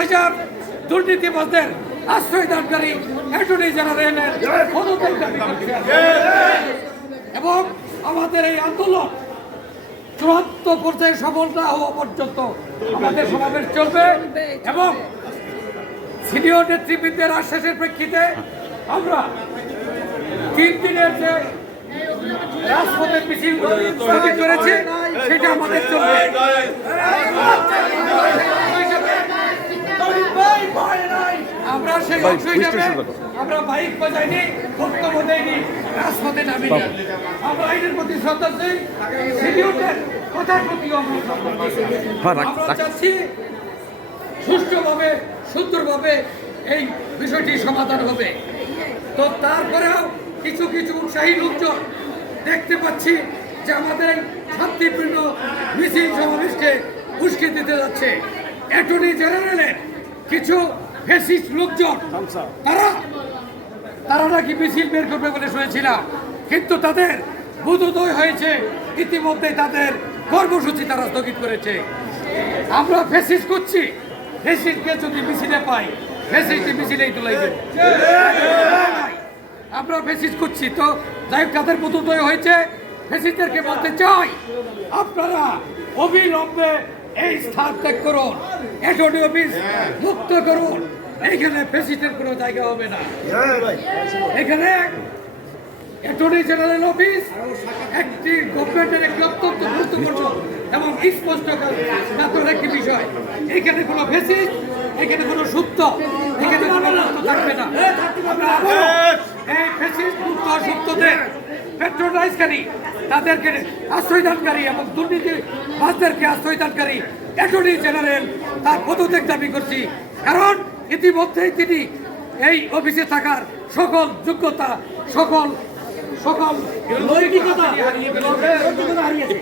হাজার দুর্নীতিবাজদের আশ্রয়দানকারী অ্যাটর্নি জেনারেলের পদত্যাগ দাবি করছে এবং আমাদের এই আন্দোলন চূড়ান্ত পর্যায়ে সফলতা হওয়া পর্যন্ত আমাদের সমাবেশ চলবে এবং সিনিয়র নেতৃবৃন্দের আশ্বাসের প্রেক্ষিতে আমরা 3 দিনের যে রাজপথের মিছিল স্থগিত করেছে সেটা আমাদের চলবে। আমরা সেই অংশ হিসাবে আমরা বাইক বাজাইনি, বক্তব্য দেয়নি, রাজপথে নামিনি। আমরা আইনের প্রতি শ্রদ্ধাশীল, সিনিয়রদের কথার প্রতিও আমরা চাচ্ছি সুষ্ঠুভাবে সুন্দরভাবে এই বিষয়টি সমাধান হবে। তো তারপরেও কিছু কিছু উৎসাহী লোকজন দেখতে পাচ্ছি যে আমাদের শান্তিপূর্ণ মিছিল সমাবেশকে উস্কে দিতে যাচ্ছে। অ্যাটর্নি জেনারেলের কিছু ফ্যাসিস্ট লোকজন তারা নাকি মিছিল বের করবে বলে শুনেছিলাম, কিন্তু তাদের বোধোদয় হয়েছে, ইতিমধ্যে তাদের কর্মসূচি তারা স্থগিত করেছে। আমরা ফ্যাসিস্ট করছি, ফ্যাসিস্টকে যদি মিছিলে পাই ফ্যাসিস্ট মিছিলেই তুলাইবে। আমরা ফ্যাসিস্ট করছি তো যাই হোক, তাদের বোধোদয় হয়েছে। ফ্যাসিস্টদেরকে বলতে চাই আপনারা অবিলম্বে এই স্থান ত্যাগ করুন, অ্যাটর্নি অফিস মুক্ত করুন। এইখানে ফ্যাসিস্টের কোনো জায়গা হবে না। এখানে অ্যাটর্নি জেনারেল অফিস একটি গভর্নমেন্টের একটি অত্যন্ত গুরুত্বপূর্ণ এবং স্পষ্ট একটি বিষয়। এখানে কোনো ফ্যাসিস্ট, এখানে কোনো সুপ্ত, এখানে কোনো মুক্ত থাকবে না। এই ফ্যাসিস্ট মুক্ত সুপ্তদের পেট্রোলাইজকারী, তাদেরকে আশ্রয়দানকারী এবং দুর্নীতিবাজদেরকে আশ্রয়দানকারী অ্যাটর্নি জেনারেল তার পদত্যাগ দাবি করছি। কারণ ইতিমধ্যেই তিনি এই অফিসে থাকার সকল যোগ্যতা, সকল নৈতিকতা হারিয়েছে।